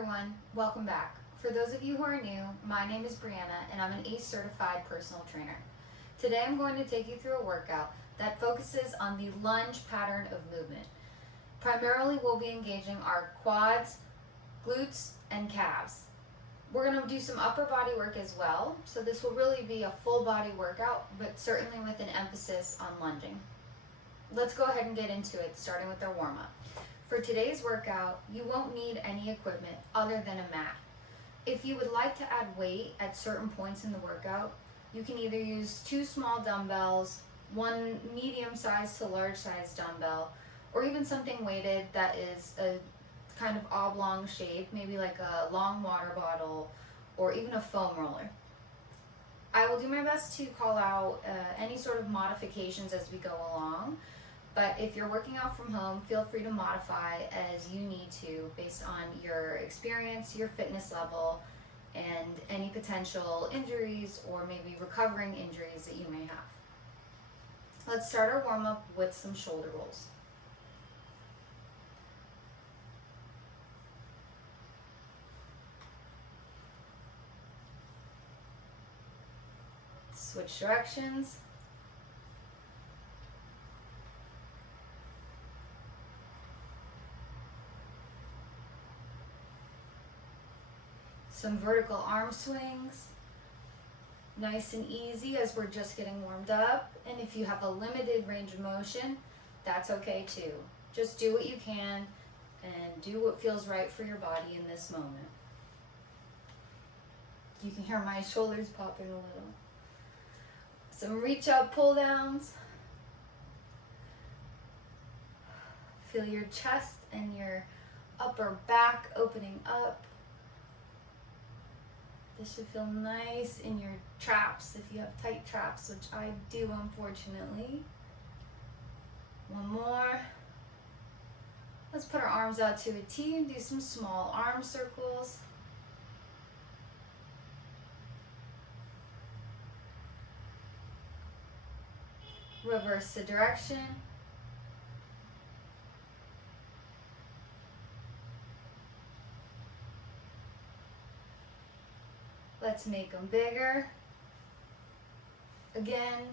everyone, welcome back. For those of you who are new, my name is Brianna and I'm an ACE certified personal trainer. Today I'm going to take you through a workout that focuses on the lunge pattern of movement. Primarily we'll be engaging our quads, glutes, and calves. We're going to do some upper body work as well, so this will really be a full body workout, but certainly with an emphasis on lunging. Let's go ahead and get into it, starting with our warm-up. For today's workout, you won't need any equipment other than a mat. If you would like to add weight at certain points in the workout, you can either use 2 small dumbbells, 1 medium-sized to large-sized dumbbell, or even something weighted that is a kind of oblong shape, maybe like a long water bottle or even a foam roller. I will do my best to call out any sort of modifications as we go along, but if you're working out from home, feel free to modify as you need to based on your experience, your fitness level, and any potential injuries or maybe recovering injuries that you may have. Let's start our warm-up with some shoulder rolls. Switch directions. Some vertical arm swings. Nice and easy as we're just getting warmed up. And if you have a limited range of motion, that's okay too. Just do what you can and do what feels right for your body in this moment. You can hear my shoulders popping a little. Some reach up, pull downs. Feel your chest and your upper back opening up. This should feel nice in your traps if you have tight traps, which I do, unfortunately. One more. Let's put our arms out to a T and do some small arm circles. Reverse the direction. Let's make them bigger. Again,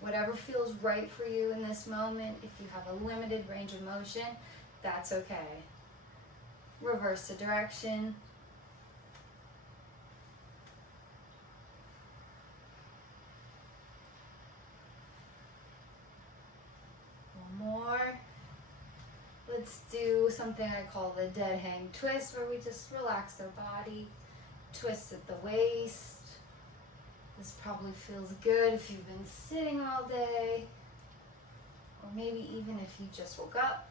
whatever feels right for you in this moment. If you have a limited range of motion, that's okay. Reverse the direction. More. Let's do something I call the dead hang twist, where we just relax our body, twist at the waist. This probably feels good if you've been sitting all day, or maybe even if you just woke up.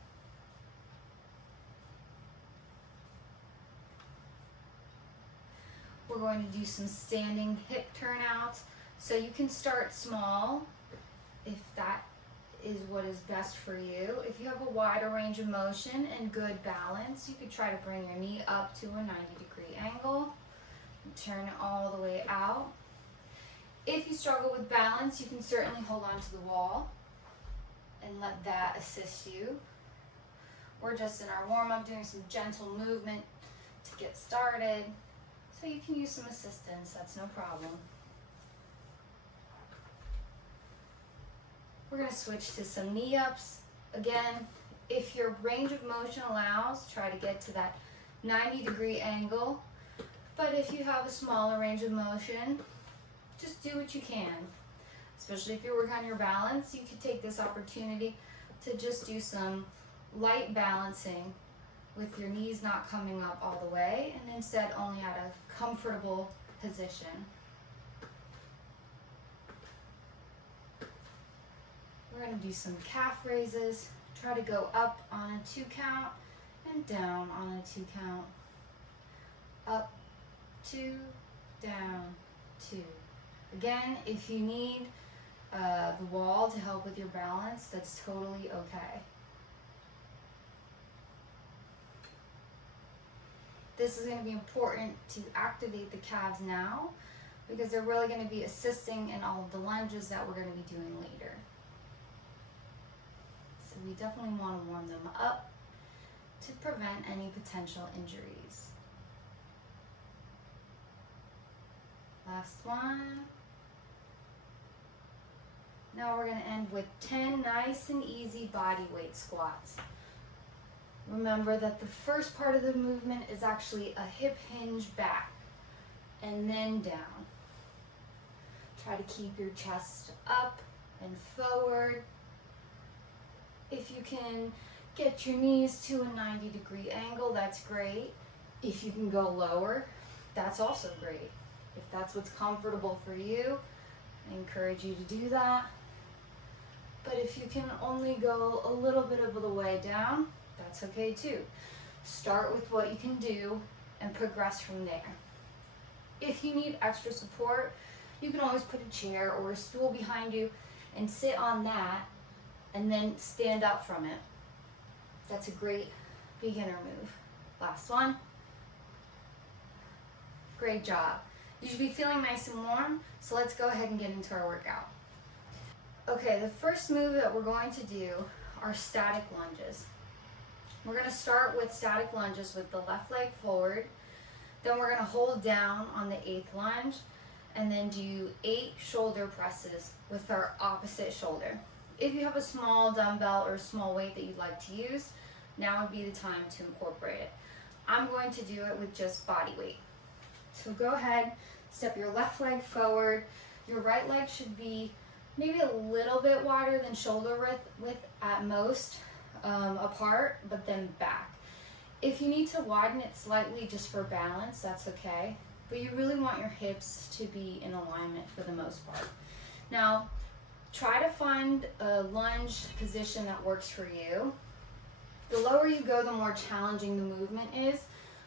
We're going to do some standing hip turnouts. So you can start small if that is what is best for you. If you have a wider range of motion and good balance, you could try to bring your knee up to a 90-degree angle and turn it all the way out. If you struggle with balance, you can certainly hold on to the wall and let that assist you. We're just in our warm-up doing some gentle movement to get started, so you can use some assistance, that's no problem. We're going to switch to some knee ups. Again, if your range of motion allows, try to get to that 90-degree angle. But if you have a smaller range of motion, just do what you can. Especially if you're working on your balance, you could take this opportunity to just do some light balancing with your knees not coming up all the way, and instead only at a comfortable position. We're going to do some calf raises. Try to go up on a 2 count and down on a 2 count. Up, 2, down, 2. Again, if you need the wall to help with your balance, that's totally okay. This is going to be important to activate the calves now, because they're really going to be assisting in all of the lunges that we're going to be doing later. So we definitely want to warm them up to prevent any potential injuries. Last one. Now we're going to end with 10 nice and easy body weight squats. Remember that the first part of the movement is actually a hip hinge back and then down. Try to keep your chest up and forward. If you can get your knees to a 90-degree angle, that's great. If you can go lower, that's also great. If that's what's comfortable for you, I encourage you to do that. But if you can only go a little bit of the way down, that's okay too. Start with what you can do and progress from there. If you need extra support, you can always put a chair or a stool behind you and sit on that and then stand up from it. That's a great beginner move. Last one. Great job. You should be feeling nice and warm, so let's go ahead and get into our workout. Okay, the first move that we're going to do are static lunges. We're going to start with static lunges with the left leg forward. Then we're going to hold down on the 8th lunge and then do 8 shoulder presses with our opposite shoulder. If you have a small dumbbell or a small weight that you'd like to use, now would be the time to incorporate it. I'm going to do it with just body weight. So go ahead, step your left leg forward. Your right leg should be maybe a little bit wider than shoulder width at most, apart, but then back. If you need to widen it slightly just for balance, that's okay. But you really want your hips to be in alignment for the most part. Now, try to find a lunge position that works for you. The lower you go, the more challenging the movement is.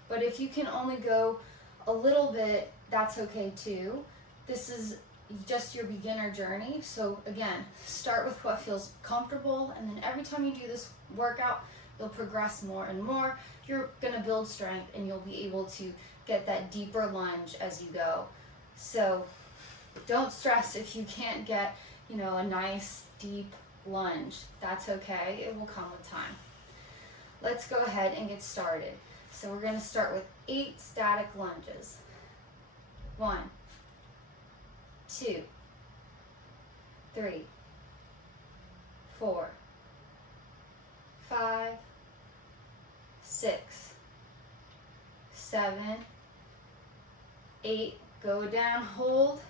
But if you can only go a little bit, that's okay too. This is just your beginner journey. So again, start with what feels comfortable, and then every time you do this workout, you'll progress more and more. You're gonna build strength and you'll be able to get that deeper lunge as you go. So don't stress if you can't get, a nice deep lunge. That's okay, it will come with time. Let's go ahead and get started. So we're gonna start with 8 static lunges. 1, 2, 3, 4, 5, 6, 7, 8. Go down, hold.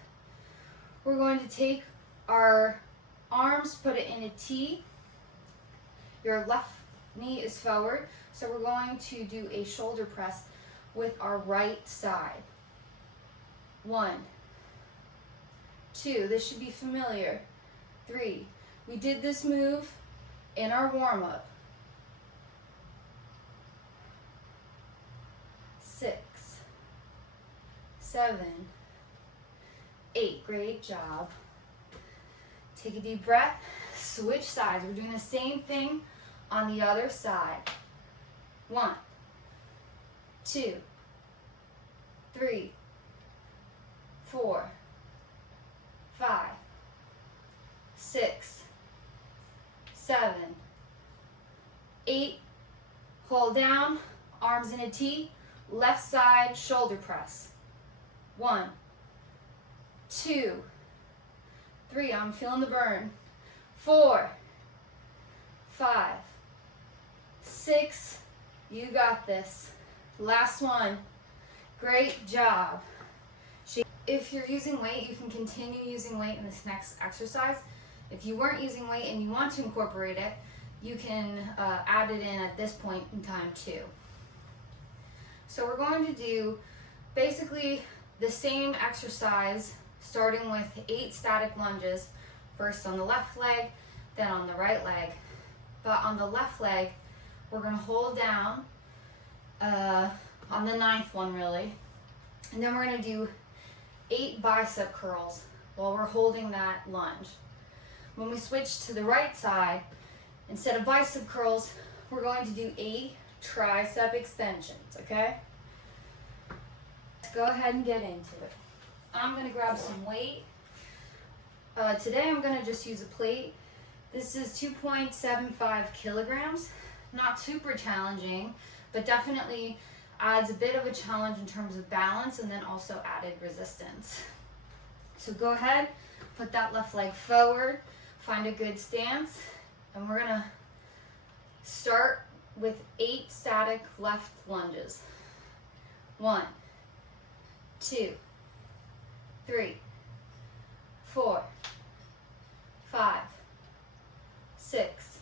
We're going to take our arms, put it in a T. Your left knee is forward, so we're going to do a shoulder press with our right side. 1, 2, this should be familiar. 3, we did this move in our warm-up. 6, 7, 8, great job. Take a deep breath, switch sides. We're doing the same thing on the other side. 1, 2, 3, 4, 5, 6, 7, 8. Hold down, arms in a T, left side shoulder press. 1, 2, 3, I'm feeling the burn. 4, 5, 6, you got this. Last one. Great job. If you're using weight, you can continue using weight in this next exercise. If you weren't using weight and you want to incorporate it, you can add it in at this point in time too. So we're going to do basically the same exercise, starting with 8 static lunges, first on the left leg, then on the right leg. But on the left leg, we're going to hold down on the 9th one really, and then we're going to do 8 bicep curls while we're holding that lunge. When we switch to the right side, instead of bicep curls, we're going to do 8 tricep extensions, okay? Let's go ahead and get into it. I'm going to grab some weight. Today I'm going to just use a plate. This is 2.75 kilograms. Not super challenging, but definitely adds a bit of a challenge in terms of balance and then also added resistance. So go ahead, put that left leg forward, find a good stance, and we're gonna start with 8 static left lunges. 1, 2, 3, 4, 5, 6,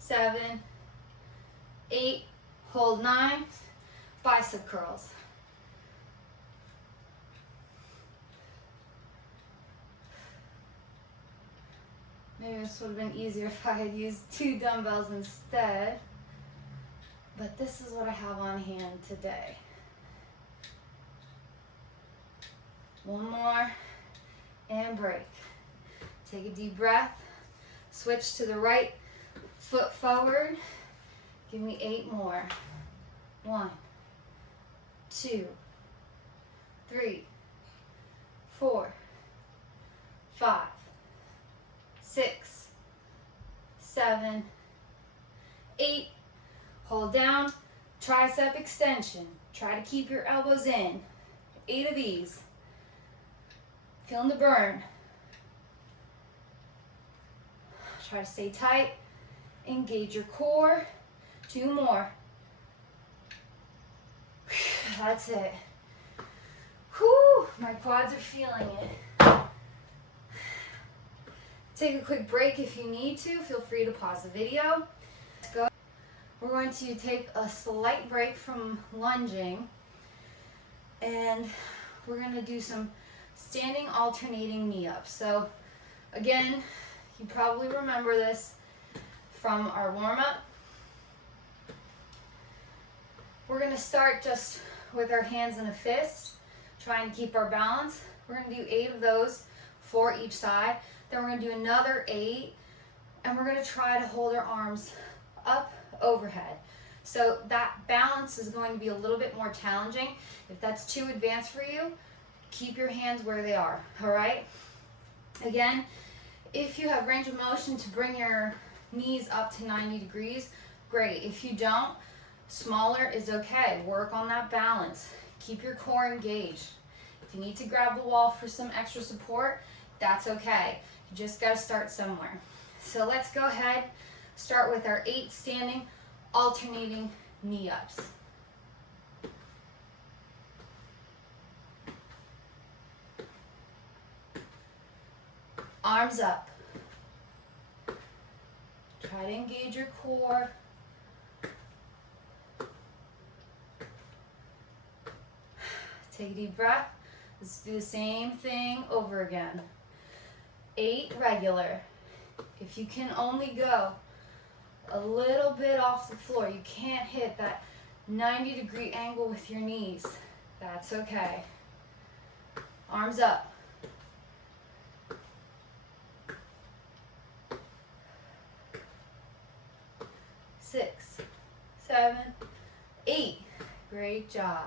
7, 8, hold 9, bicep curls. Maybe this would have been easier if I had used 2 dumbbells instead, but this is what I have on hand today. One more, and break. Take a deep breath, switch to the right foot forward, give me 8 more. 1, 2, 3, 4, 5, 6, 7, 8. Hold down, tricep extension. Try to keep your elbows in. 8 of these. Feeling the burn. Try to stay tight. Engage your core. 2 more. That's it. Whew, my quads are feeling it. Take a quick break if you need to. Feel free to pause the video. Let's go. We're going to take a slight break from lunging, and we're going to do some standing alternating knee ups. So again, you probably remember this from our warm-up. We're going to start just with our hands in a fist, trying to keep our balance. We're going to do 8 of those, 4 each side. Then we're going to do another 8, and we're going to try to hold our arms up overhead. So that balance is going to be a little bit more challenging. If that's too advanced for you, keep your hands where they are, all right? Again, if you have range of motion to bring your knees up to 90 degrees, great. If you don't, smaller is okay. Work on that balance. Keep your core engaged. If you need to grab the wall for some extra support, that's okay. You just got to start somewhere. So let's go ahead, start with our 8 standing alternating knee ups. Arms up. Try to engage your core. Take a deep breath. Let's do the same thing over again. 8 regular. If you can only go a little bit off the floor, you can't hit that 90-degree angle with your knees, that's okay. Arms up. Six, 7, 8. Great job.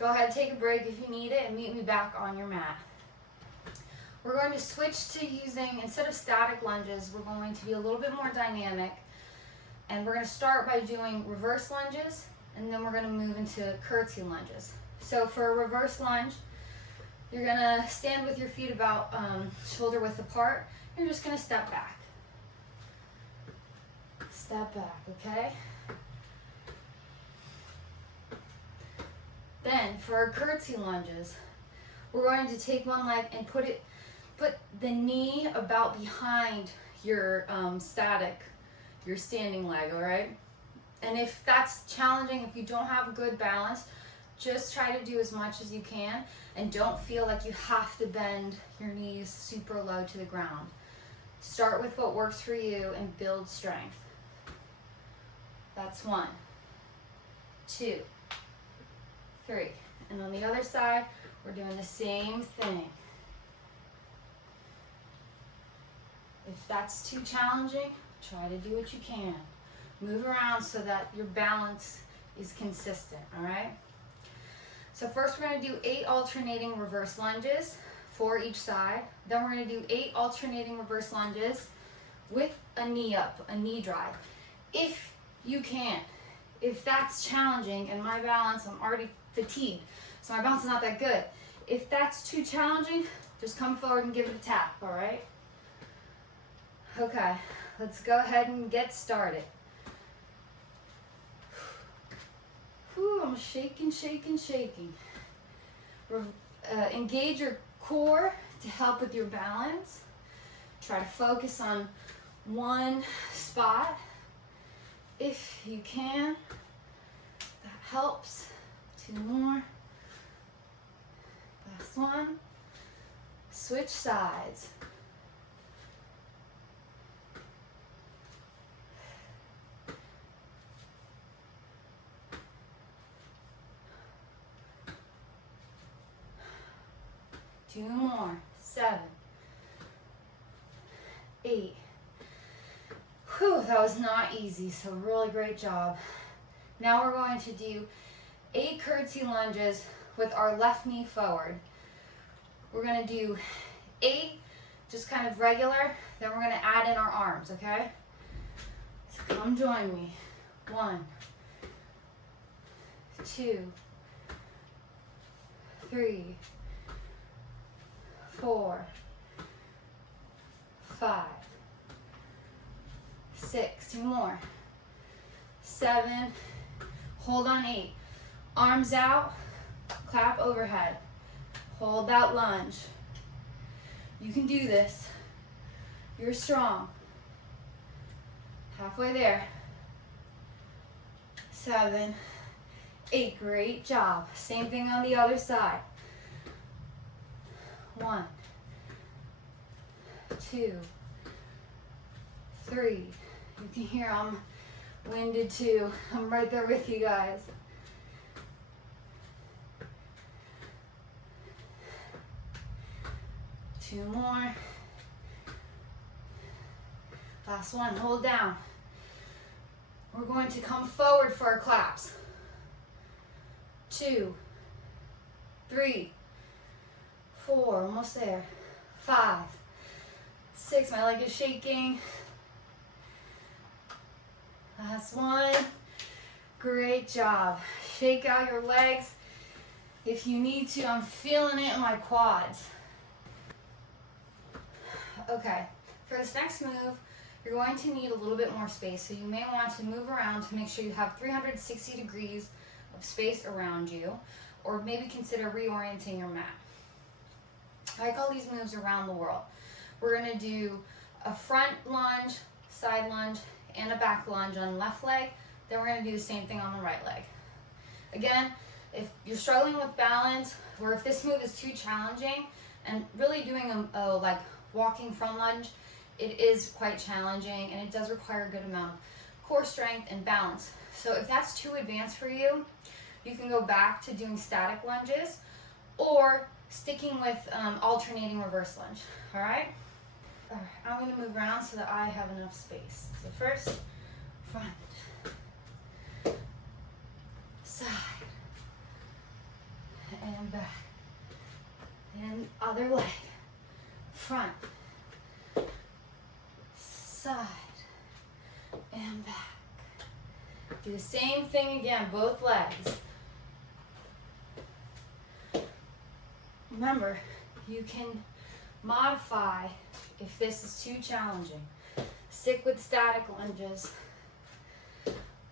Go ahead, take a break if you need it, and meet me back on your mat. We're going to switch to using, instead of static lunges, we're going to be a little bit more dynamic. And we're going to start by doing reverse lunges, and then we're going to move into curtsy lunges. So for a reverse lunge, you're going to stand with your feet about shoulder width apart. You're just going to step back. Step back, okay? Then for our curtsy lunges, we're going to take one leg and put the knee about behind your your standing leg, all right? And if that's challenging, if you don't have good balance, just try to do as much as you can, and don't feel like you have to bend your knees super low to the ground. Start with what works for you and build strength. That's 1, 2, 3. And on the other side, we're doing the same thing. If that's too challenging, try to do what you can. Move around so that your balance is consistent, all right? So first we're going to do 8 alternating reverse lunges, 4 each side. Then we're going to do 8 alternating reverse lunges with a knee up, a knee drive. If you can. If that's challenging and my balance, I'm already fatigued, so my balance is not that good. If that's too challenging, just come forward and give it a tap, all right? Okay, let's go ahead and get started. Whew, I'm shaking, shaking, shaking. Engage your core to help with your balance. Try to focus on one spot if you can. That helps. 2 more. Last one. Switch sides. Two more. 7, 8. Whew, that was not easy, so really great job. Now we're going to do 8 curtsy lunges with our left knee forward. We're going to do 8 just kind of regular, then we're going to add in our arms, okay? So come join me. 1, 2, 3, 4, 5, 6, 2 more, 7, hold on 8, arms out, clap overhead, hold that lunge. You can do this, you're strong, halfway there, 7, 8, great job. Same thing on the other side. 1, 2, 3. You can hear I'm winded too. I'm right there with you guys. 2 more. Last one, hold down. We're going to come forward for our claps. 2, 3, 4, almost there. 5, 6, my leg is shaking. Last one. Great job. Shake out your legs if you need to. I'm feeling it in my quads. Okay, for this next move, you're going to need a little bit more space, so you may want to move around to make sure you have 360 degrees of space around you, or maybe consider reorienting your mat. I call these moves around the world. We're going to do a front lunge, side lunge, and a back lunge on the left leg. Then we're going to do the same thing on the right leg. Again, if you're struggling with balance, or if this move is too challenging, and really doing a like walking front lunge, it is quite challenging, and it does require a good amount of core strength and balance. So if that's too advanced for you, you can go back to doing static lunges, or sticking with alternating reverse lunge, all right? All right, I'm gonna move around so that I have enough space. So first, front, side, and back, and other leg, front, side, and back. Do the same thing again, both legs. Remember, you can modify if this is too challenging. Stick with static lunges,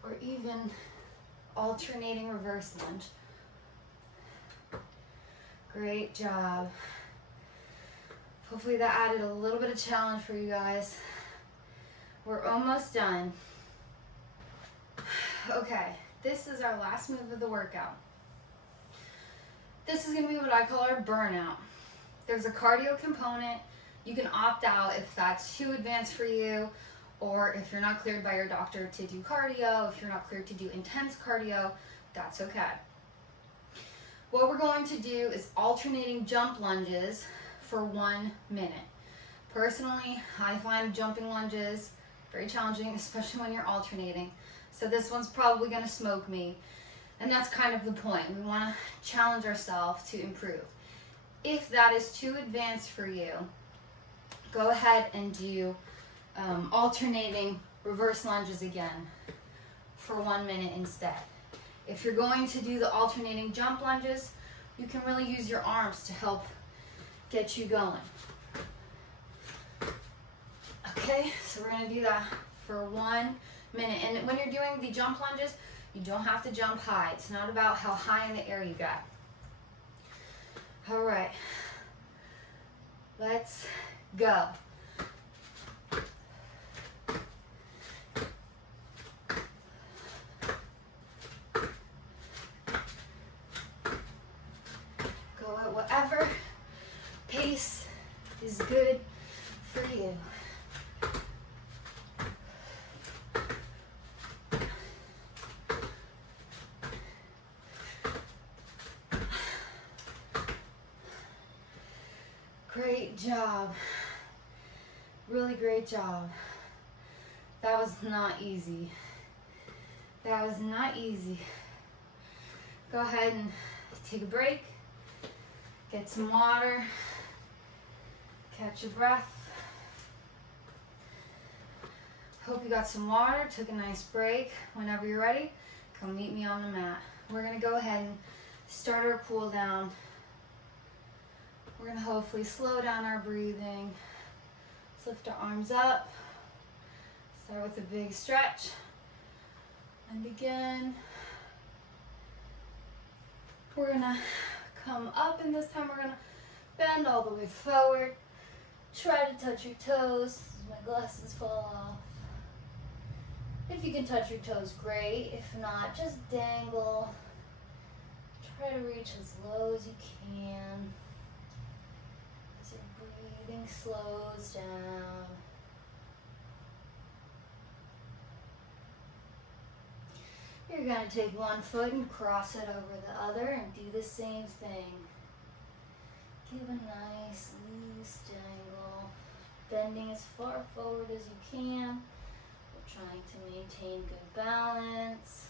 or even alternating reverse lunge. Great job. Hopefully that added a little bit of challenge for you guys. We're almost done. Okay, this is our last move of the workout. This is gonna be what I call our burnout. There's a cardio component. You can opt out if that's too advanced for you, or if you're not cleared by your doctor to do cardio, if you're not cleared to do intense cardio, that's okay. What we're going to do is alternating jump lunges for 1 minute. Personally, I find jumping lunges very challenging, especially when you're alternating. So this one's probably gonna smoke me. And that's kind of the point. We wanna challenge ourselves to improve. If that is too advanced for you, go ahead and do alternating reverse lunges again for 1 minute instead. If you're going to do the alternating jump lunges, you can really use your arms to help get you going. Okay, so we're gonna do that for 1 minute. And when you're doing the jump lunges, you don't have to jump high. It's not about how high in the air you got. All right, let's go. Go at whatever pace is good for you. Great job. Really great job. That was not easy. That was not easy. Go ahead and take a break. Get some water. Catch your breath. Hope you got some water, took a nice break. Whenever you're ready, come meet me on the mat. We're gonna go ahead and start our cool down. We're gonna hopefully slow down our breathing. Let's lift our arms up. Start with a big stretch. And again. We're gonna come up, and this time we're gonna bend all the way forward. Try to touch your toes. My glasses fall off. If you can touch your toes, great. If not, just dangle. Try to reach as low as you can. As your breathing slows down. You're going to take one foot and cross it over the other and do the same thing. Give a nice loose dangle, bending as far forward as you can. We're trying to maintain good balance.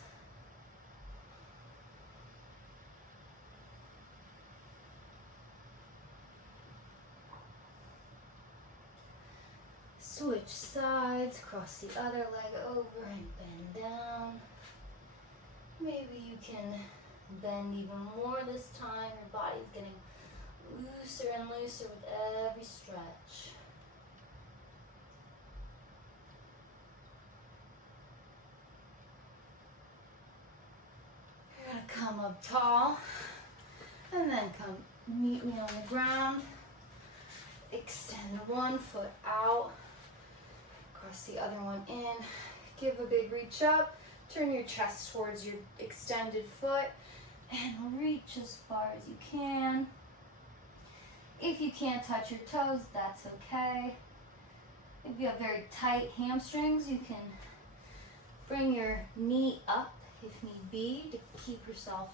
Switch sides, cross the other leg over and bend down. Maybe you can bend even more this time. Your body's getting looser and looser with every stretch. You're going to come up tall and then come meet me on the ground. Extend one foot out, cross the other one in, give a big reach up, turn your chest towards your extended foot and reach as far as you can. If you can't touch your toes, that's okay. If you have very tight hamstrings, you can bring your knee up if need be to keep yourself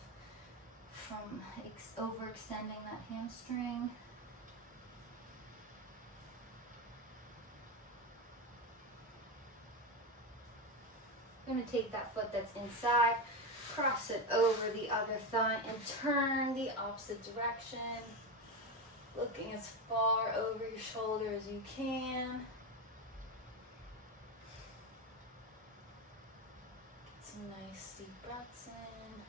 from overextending that hamstring. You're going to take that foot that's inside, cross it over the other thigh, and turn the opposite direction. Looking as far over your shoulder as you can. Get some nice deep breaths in.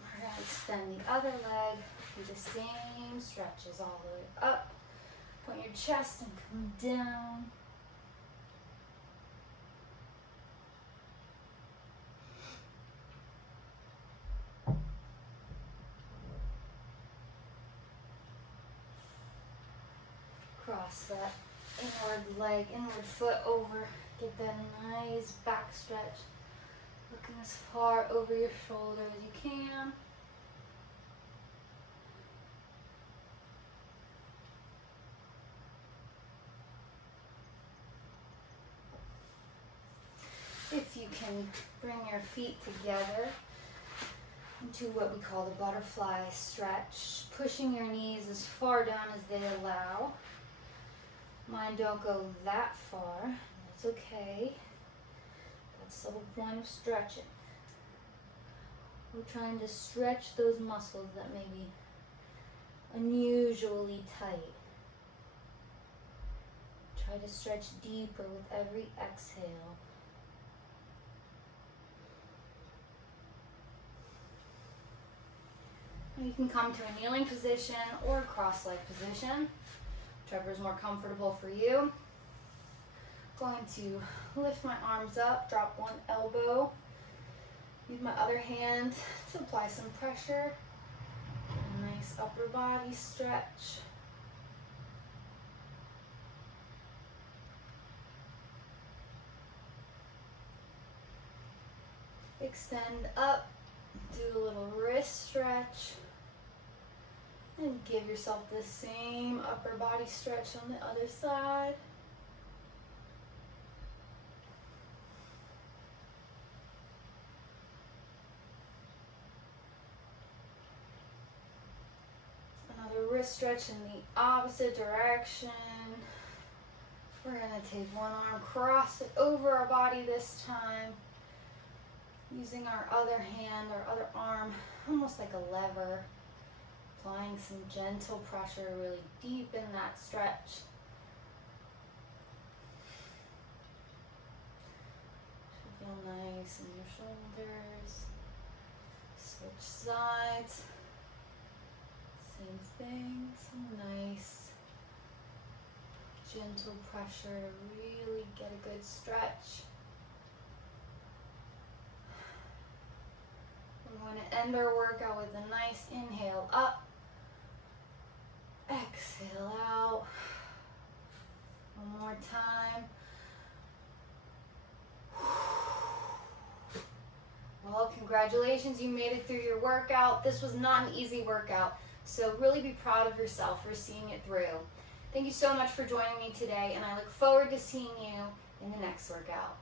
We're going to extend the other leg, do the same stretches all the way up. Point your chest and come down. Cross that inward leg, inward foot over. Get that nice back stretch. Looking as far over your shoulder as you can. If you can bring your feet together into what we call the butterfly stretch, pushing your knees as far down as they allow. Mine don't go that far. That's okay. That's the whole point of stretching. We're trying to stretch those muscles that may be unusually tight. Try to stretch deeper with every exhale. You can come to a kneeling position or a cross-leg position, whichever is more comfortable for you. Going to lift my arms up, drop one elbow, use my other hand to apply some pressure. Get a nice upper body stretch. Extend up, do a little wrist stretch, and give yourself the same upper body stretch on the other side. Another wrist stretch in the opposite direction. We're going to take one arm, cross it over our body this time, using our other hand, our other arm, almost like a lever, applying some gentle pressure, really deepen that stretch. Should feel nice in your shoulders. Switch sides. Same thing, some nice gentle pressure to really get a good stretch. We're going to end our workout with a nice inhale up, exhale out. One more time. Well, congratulations, you made it through your workout. This was not an easy workout, so really be proud of yourself for seeing it through. Thank you so much for joining me today, and I look forward to seeing you in the next workout.